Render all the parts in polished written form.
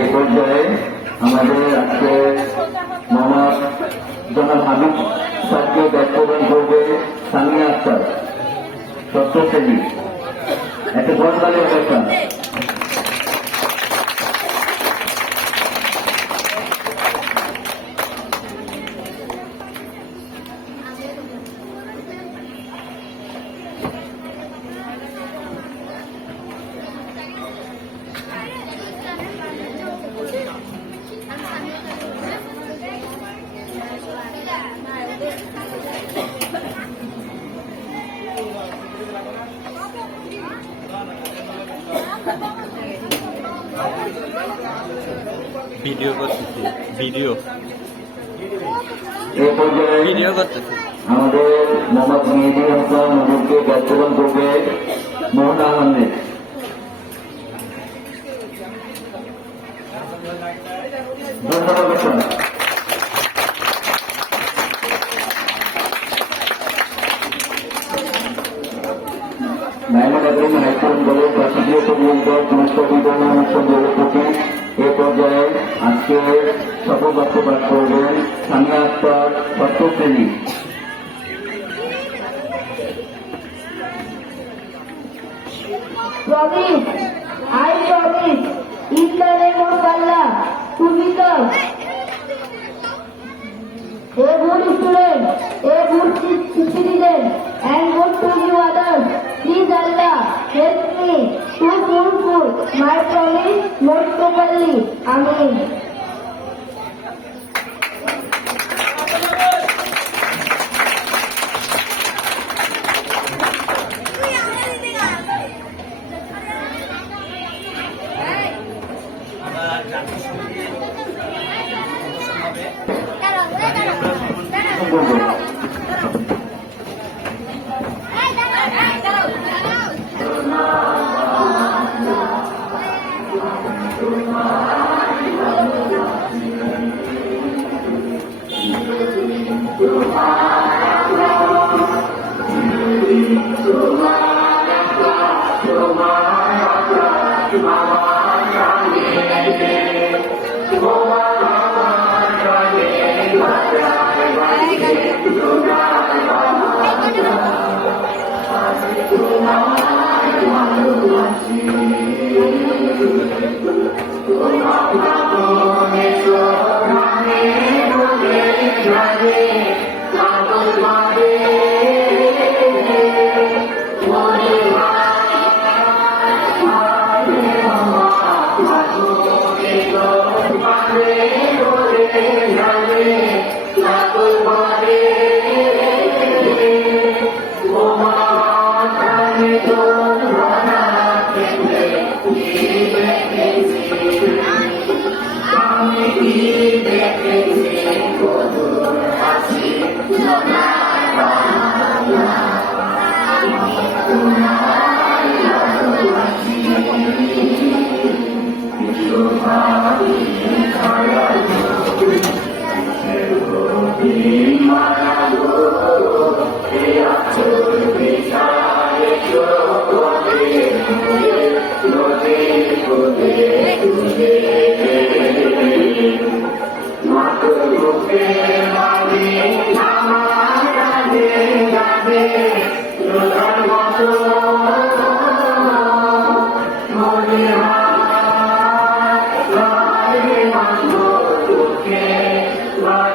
এই পর্যায়ে আমাদের আজকে মোহাম্মদ জনাব হাবিব স্যারকে দায়িত্ব প্রদান করবে সামিয়া আক্তার, ষষ্ঠ শ্রেণী। একটা বড় অবস্থা। ভিডিও করতেছি, ভিডিও করতেছি। আমাদের মোহাম্মদ মেহেদি হাসান নজরুলকে দায়িত্ব প্রদান করবে মোহন আহমেদ। ধন্যবাদ। ডায়মন্ড একাডেমি হাইস্কুল দলের প্রাথমিক পুরস্কার বিতরণ অনুষ্ঠান জগৎপতি। এ পর্যায়ে আজকে সফল বাক্য পাঠ করবেন সামিয়া আক্তার, ষষ্ঠ শ্রেণী। Promise, I promise, in the name of Allah, to become a good student, a good citizen, and good to you others. Please Allah, help me to fulfill my promise most properly. Amen.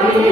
Maria,